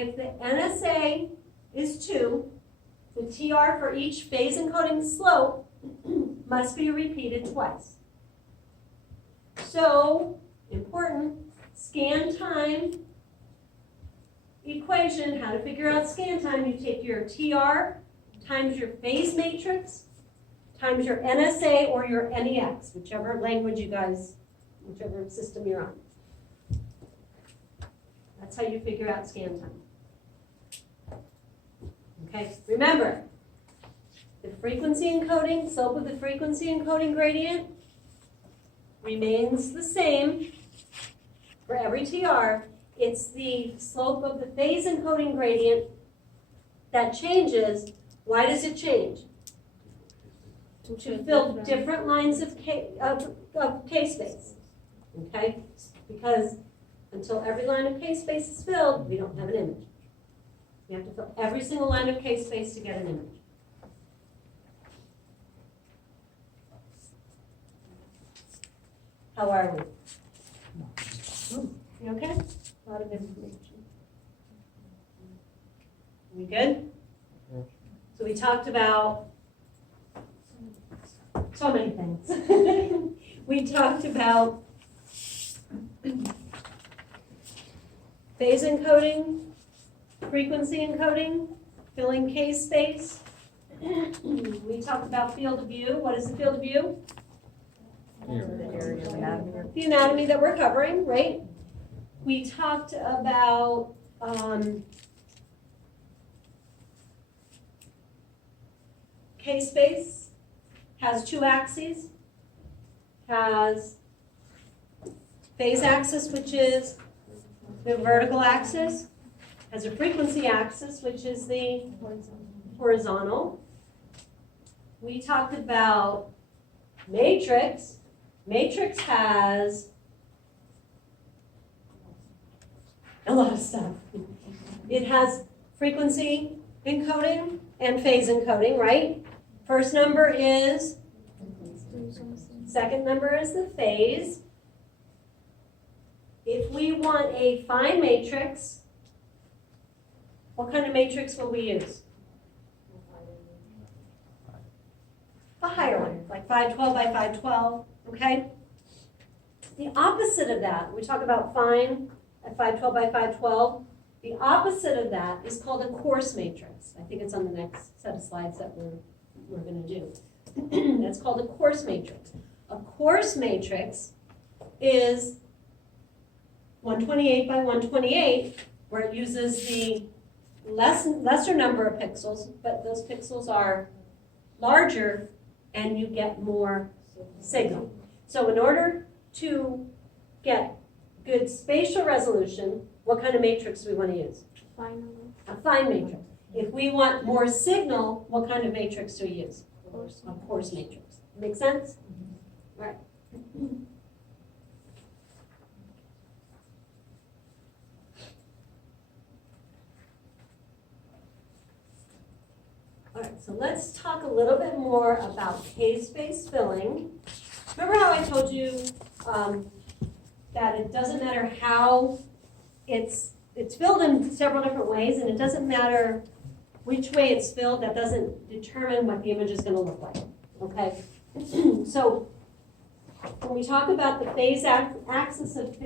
if the NSA is 2, the TR for each phase encoding slope must be repeated twice. So, important, scan time equation, how to figure out scan time, you take your TR times your phase matrix times your NSA or your NEX, whichever language you guys, whichever system you're on. That's how you figure out scan time. Okay, remember, the frequency encoding, slope of the frequency encoding gradient remains the same for every TR. It's the slope of the phase encoding gradient that changes. Why does it change? To fill different lines of K-space, okay? Because until every line of K-space is filled, we don't have an image. You have to fill every single line of K-space to get an image. How are we? You okay? A lot of information. We good? So we talked about so many things. We talked about phase encoding, frequency encoding, filling K-space. We talked about field of view. What is the field of view? The anatomy that we're covering, right? We talked about K-space has 2 axes, has phase axis, which is the vertical axis, has a frequency axis, which is the horizontal. We talked about matrix. Matrix has a lot of stuff. It has frequency encoding and phase encoding, right? First number is, second number is the phase. If we want a fine matrix, what kind of matrix will we use? A higher one, like 512 by 512, okay? The opposite of that, we talk about fine at 512 by 512. The opposite of that is called a coarse matrix. I think it's on the next set of slides that we're going to do. That's called a coarse matrix. A coarse matrix is 128 by 128, where it uses the lesser number of pixels, but those pixels are larger and you get more signal. So in order to get good spatial resolution, what kind of matrix do we want to use? A fine matrix. If we want more signal, what kind of matrix do we use? A coarse matrix. Make sense? All right. All right, so let's talk a little bit more about K-space filling. Remember how I told you that it doesn't matter how it's filled in several different ways, and it doesn't matter which way it's filled, that doesn't determine what the image is going to look like, okay? So when we talk about the phase axis of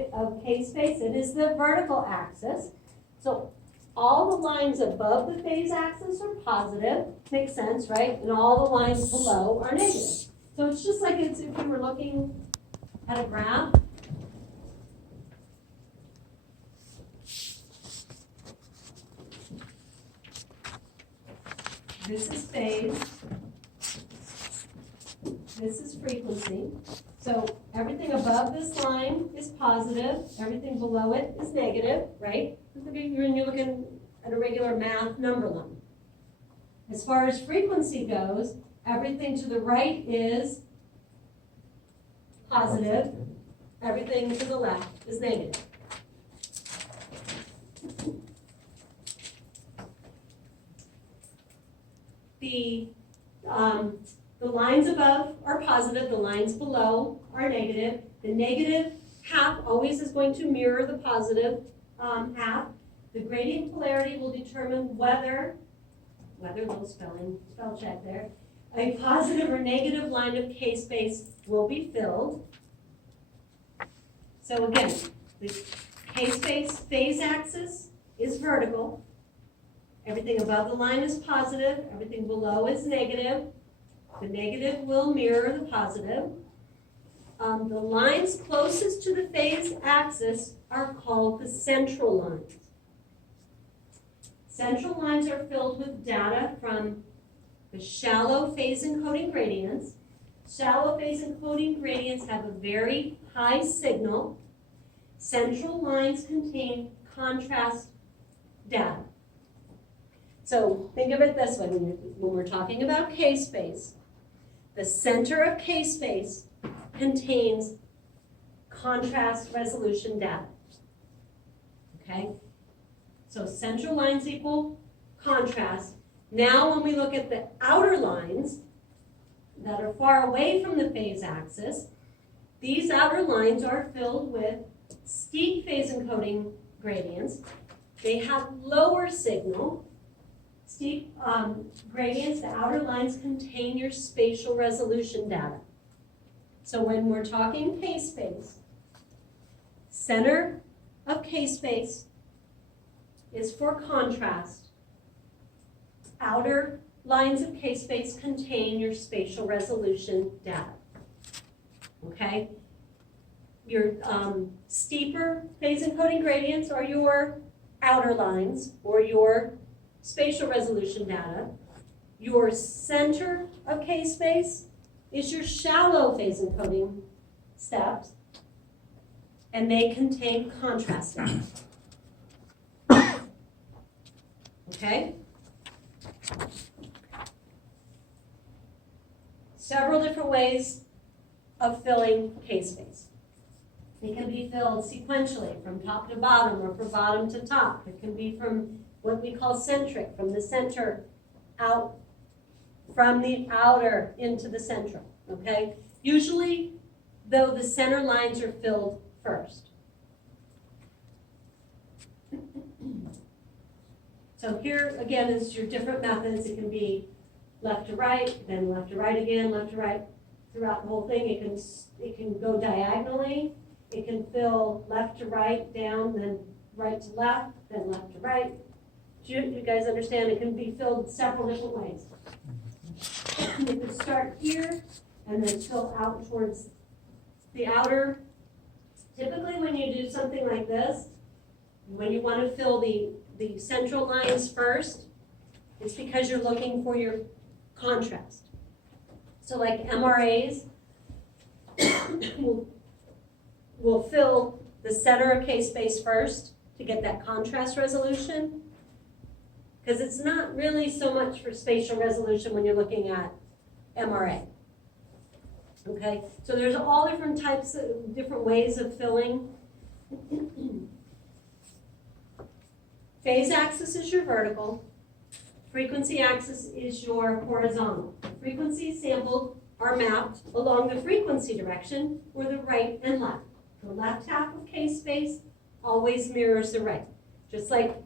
K-space, it is the vertical axis. So all the lines above the phase axis are positive, makes sense, right? And all the lines below are negative. So it's just like if we were looking at a graph. This is phase. This is frequency. So everything above this line is positive. Everything below it is negative, right? You're looking at a regular math number line. As far as frequency goes, everything to the right is positive. Everything to the left is negative. The lines above are positive, the lines below are negative. The negative half always is going to mirror the positive half. The gradient polarity will determine whether little spell check there, a positive or negative line of K-space will be filled. So again, the K-space phase axis is vertical. Everything above the line is positive, everything below is negative. The negative will mirror the positive. The lines closest to the phase axis are called the central lines. Central lines are filled with data from the shallow phase encoding gradients. Shallow phase encoding gradients have a very high signal. Central lines contain contrast data. So think of it this way, when we're talking about K-space, the center of K-space contains contrast resolution data. Okay? So central lines equal contrast. Now when we look at the outer lines that are far away from the phase axis, these outer lines are filled with steep phase encoding gradients. They have lower signal. Steep gradients, the outer lines contain your spatial resolution data. So when we're talking K-space, center of K-space is for contrast. Outer lines of K-space contain your spatial resolution data. Okay? Your steeper phase encoding gradients are your outer lines or your spatial resolution data. Your center of K-space is your shallow phase encoding steps, and they contain contrast data. Okay? Several different ways of filling K-space. It can be filled sequentially from top to bottom or from bottom to top. It can be from what we call centric, from the center out, from the outer into the central, okay? Usually, though, the center lines are filled first. So here, again, is your different methods. It can be left to right, then left to right again, left to right throughout the whole thing. It can go diagonally. It can fill left to right, down, then right to left, then left to right. Do you guys understand? It can be filled several different ways. You can start here and then fill out towards the outer. Typically when you do something like this, when you want to fill the central lines first, it's because you're looking for your contrast. So like MRAs will fill the center of K-space first to get that contrast resolution, because it's not really so much for spatial resolution when you're looking at MRA. Okay, so there's all different types of different ways of filling. Phase axis is your vertical. Frequency axis is your horizontal. Frequencies sampled are mapped along the frequency direction or the right and left. The left half of K-space always mirrors the right, just like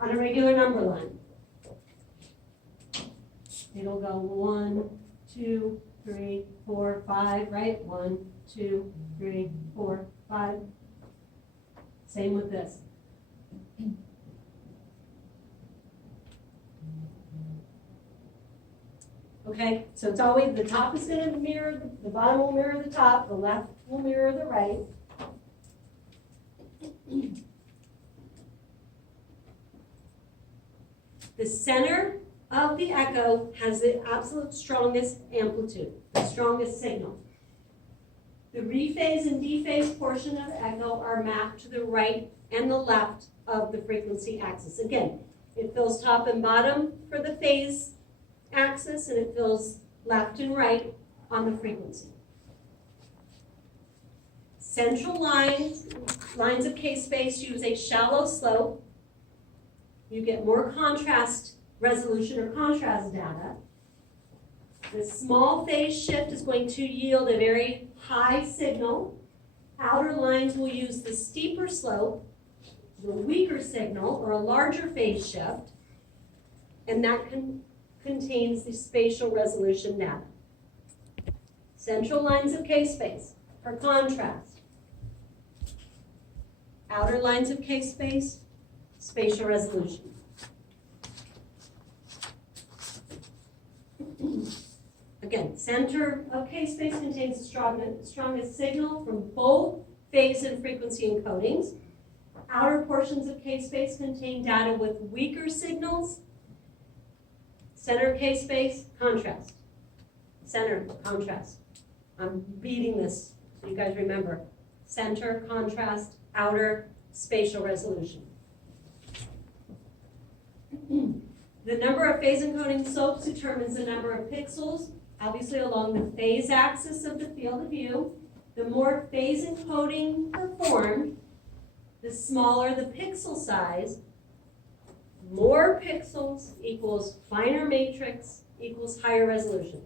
on a regular number line. It'll go 1, 2, 3, 4, 5, right? 1, 2, 3, 4, 5. Same with this. Okay, so it's always, the top is going to mirror, the bottom will mirror the top, the left will mirror the right. The center of the echo has the absolute strongest amplitude, the strongest signal. The rephase and dephase portion of the echo are mapped to the right and the left of the frequency axis. Again, it fills top and bottom for the phase axis, and it fills left and right on the frequency. Central lines of K-space use a shallow slope. You get more contrast resolution or contrast data. The small phase shift is going to yield a very high signal. Outer lines will use the steeper slope. is a weaker signal or a larger phase shift, and that contains the spatial resolution data. Central lines of K-space for contrast. Outer lines of K-space, spatial resolution. Again, center of K-space contains the strongest signal from both phase and frequency encodings. Outer portions of K-space contain data with weaker signals. Center K-space, contrast. Center, contrast. I'm beating this so you guys remember. Center, contrast, outer, spatial resolution. The number of phase encoding slopes determines the number of pixels, obviously along the phase axis of the field of view. The more phase encoding performed, the smaller the pixel size. More pixels equals finer matrix equals higher resolution.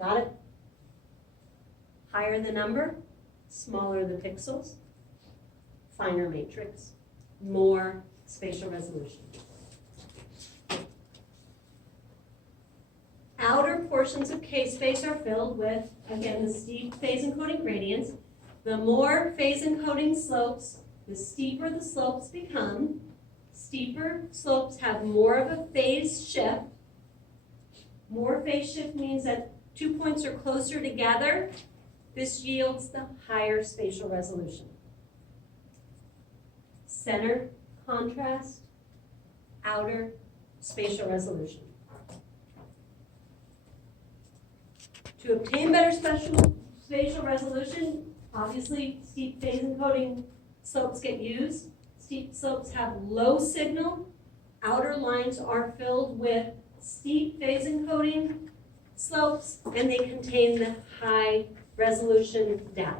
Got it? Higher the number, smaller the pixels, finer matrix, more spatial resolution. Outer portions of K-space are filled with, again, the steep phase encoding gradients. The more phase encoding slopes, the steeper the slopes become. Steeper slopes have more of a phase shift. More phase shift means that 2 points are closer together. This yields the higher spatial resolution. Center, contrast, outer, spatial resolution. To obtain better spatial resolution, obviously steep phase encoding slopes get used. Steep slopes have low signal. Outer lines are filled with steep phase encoding slopes, and they contain the high resolution data.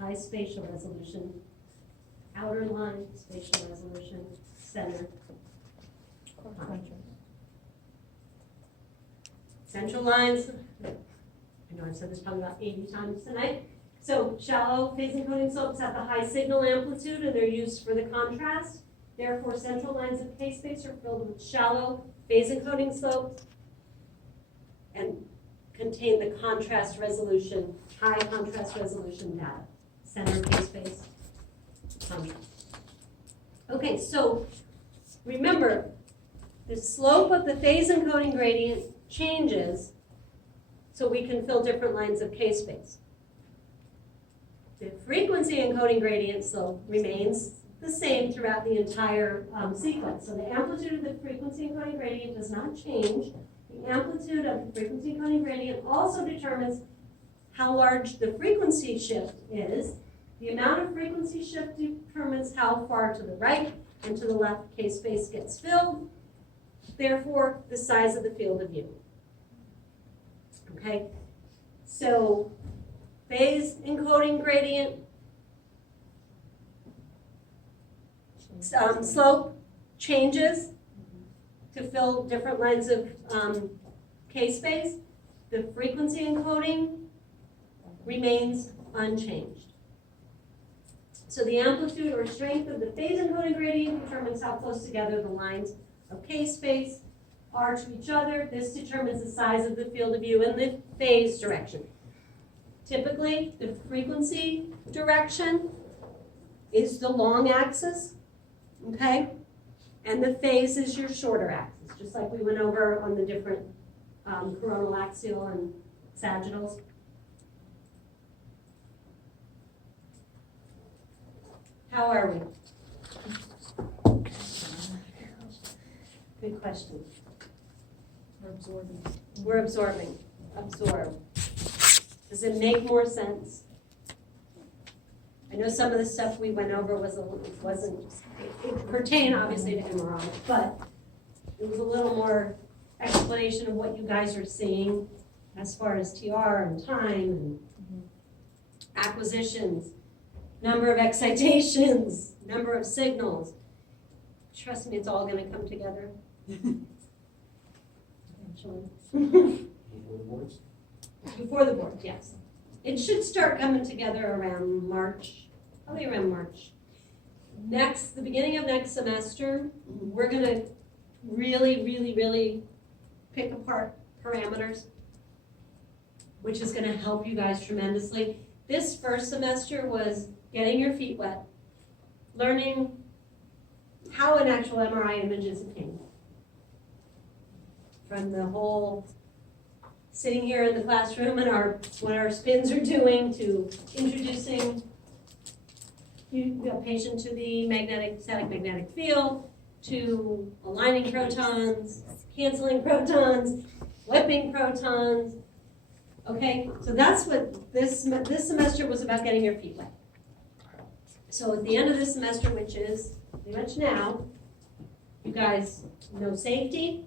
High spatial resolution, outer line, spatial resolution, center. Central lines, I know I've said this probably about 80 times tonight. So shallow phase encoding slopes have the high signal amplitude and they're used for the contrast. Therefore, central lines of K-space are filled with shallow phase encoding slopes and contain the contrast resolution, high contrast resolution data. Center K-space, contrast. Okay, so remember, the slope of the phase encoding gradient changes so we can fill different lines of K-space. The frequency encoding gradient slope remains the same throughout the entire sequence. So the amplitude of the frequency encoding gradient does not change. The amplitude of the frequency encoding gradient also determines how large the frequency shift is. The amount of frequency shift determines how far to the right and to the left K-space gets filled. Therefore, the size of the field of view. Okay, so phase encoding gradient slope changes to fill different lines of K-space. The frequency encoding remains unchanged. So the amplitude or strength of the phase encoding gradient determines how close together the lines of K-space are to each other. This determines the size of the field of view in the phase direction. Typically, the frequency direction is the long axis, okay? And the phase is your shorter axis, just like we went over on the different coronal axial and sagittals. How are we? Good question. We're absorbing. We're absorbing. Absorb. Does it make more sense? I know some of the stuff we went over it pertained obviously to MRI, but it was a little more explanation of what you guys are seeing as far as TR and time and acquisitions, number of excitations, number of signals. Trust me, it's all going to come together. Eventually. Before the boards? Before the board, yes. It should start coming together around March, probably around March. The beginning of next semester, we're gonna really pick apart parameters, which is gonna help you guys tremendously. This first semester was getting your feet wet, learning how an actual MRI image is obtained. From the whole sitting here in the classroom and what our spins are doing to introducing a patient to the static magnetic field, to aligning protons, canceling protons, flipping protons. Okay, so that's what this semester was about, getting your feet wet. So at the end of this semester, which is pretty much now, you guys know safety.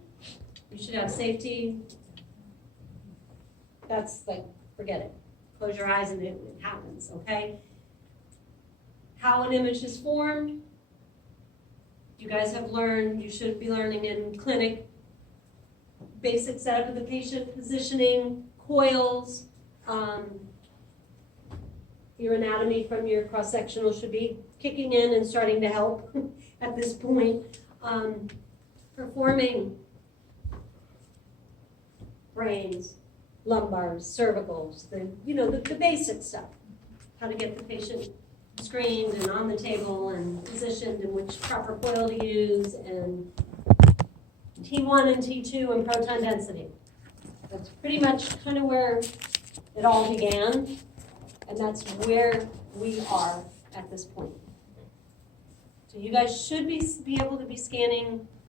You should have safety. That's like, forget it. Close your eyes and it happens, okay? How an image is formed. You guys have learned, you should be learning in clinic, basic setup of the patient, positioning, coils, your anatomy from your cross-sectional should be kicking in and starting to help at this point. Performing brains, lumbars, cervicals, the basic stuff. How to get the patient screened and on the table and positioned and which proper coil to use, and T1 and T2 and proton density. That's pretty much kind of where it all began, and that's where we are at this point. So you guys should be able to be scanning